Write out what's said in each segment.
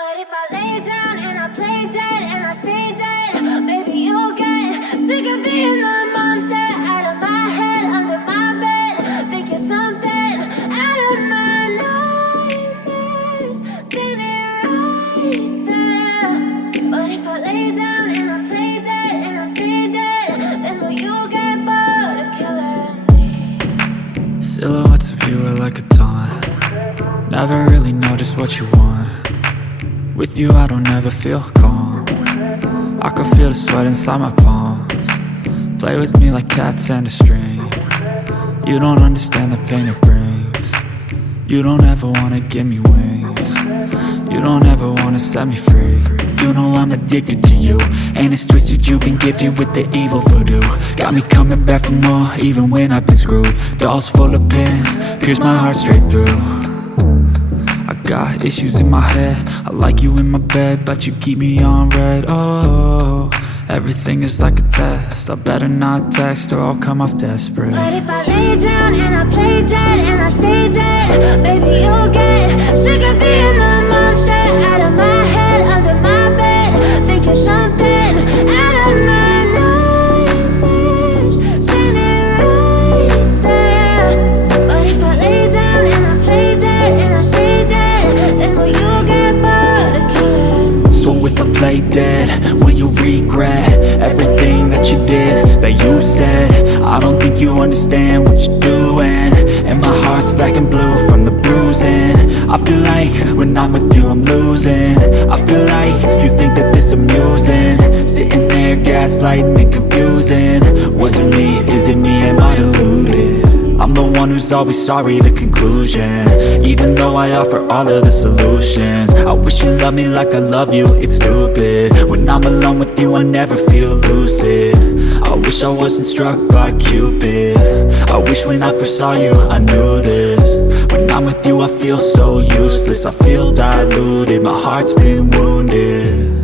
But if I lay down and I play dead and I stay dead, maybe you'll get sick of being the monster out of my head, under my bed. Think you're something out of my nightmares, standing right there. But if I lay down and I play dead and I stay dead, then will you get bored of killing me? Silhouettes of you are like a taunt. Never really know just what you want. With you I don't ever feel calm. I can feel the sweat inside my palms. Play with me like cats and a string. You don't understand the pain it brings. You don't ever wanna give me wings. You don't ever wanna set me free. You know I'm addicted to you, and it's twisted, you've been gifted with the evil voodoo. Got me coming back for more, even when I've been screwed. Dolls full of pins, pierce my heart straight through. I got issues in my head, I like you in my bed, but you keep me on red. Oh, everything is like a test, I better not text or I'll come off desperate. But if I lay down and I play dead and I stay dead, baby you'll get sick of being the monster out of my head, under my bed. Think you're something out of my nightmares, standing right there. But if I lay down and I play dead and I stay dead, then will you get bored of killing me? So if I play dead, will you regret everything that you did, that you said? I don't think you understand what you're doing, and my heart's black and blue from the bruising. I feel like when I'm with you I'm losing. I feel like you think that this amusing, sitting there gaslighting and confusing. Was it me? Is it me? Am I deluded? I'm the one who's always sorry, the conclusion, even though I offer all of the solutions. I wish you loved me like I love you, it's stupid. When I'm alone with you I never feel lucid. I wish I wasn't struck by Cupid. I wish when I first saw you I knew this. When I'm with you I feel so useless, I feel diluted, my heart's been wounded.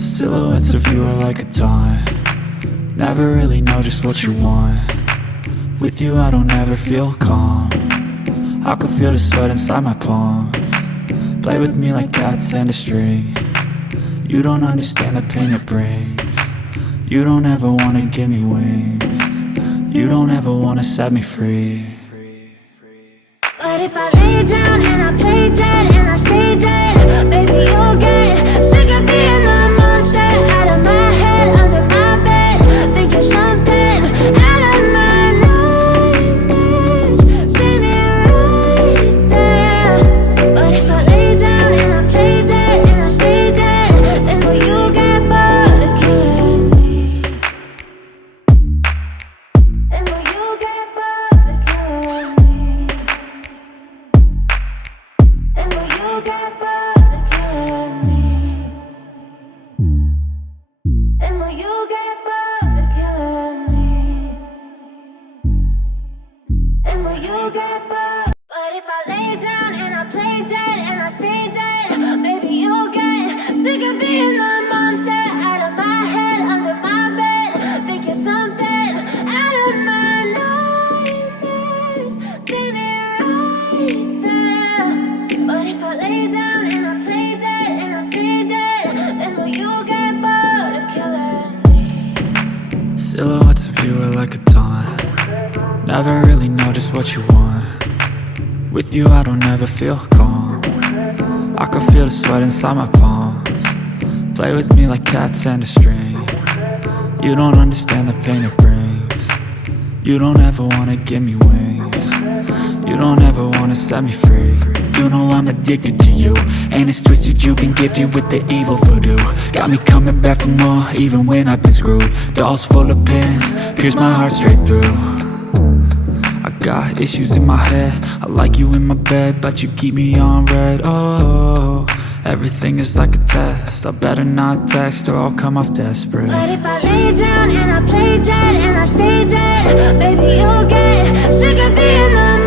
Silhouettes of you are like a taunt. Never really know just what you want. With you I don't ever feel calm. I can feel the sweat inside my palms. Play with me like cats and a string. You don't understand the pain it brings. You don't ever wanna give me wings. You don't ever wanna set me free. But if I lay down and I play dead and I stay dead, baby you'll get sick of being the monster out of my head, under my bed. Think you're something out of my nightmares, standing right there. But if I lay down and I play dead and I stay dead, then will you get bored of killing me? Then will you get bored of killing me? Then will you get bored of killing me? Then will you get bored of killing me? Then will you get bored? But if I lay down and I play dead and I stay dead, baby you'll get sick of being the monster out of my head, under my bed. Think you're something out of my nightmares, standing right there. But if I lay down and I play dead and I stay dead, then will you get bored of killing me? Silhouettes of you are like a taunt. Never really know just what you want. With you I don't ever feel calm. I can feel the sweat inside my palms. Play with me like cats and a string. You don't understand the pain it brings. You don't ever wanna give me wings. You don't ever wanna set me free. You know I'm addicted to you, and it's twisted, you've been gifted with the evil voodoo. Got me coming back for more, even when I've been screwed. Dolls full of pins, pierce my heart straight through. I got issues in my head, I like you in my bed, but you keep me on red. Oh, everything is like a test, I better not text or I'll come off desperate. But if I lay down and I play dead and I stay dead, baby you'll get sick of being the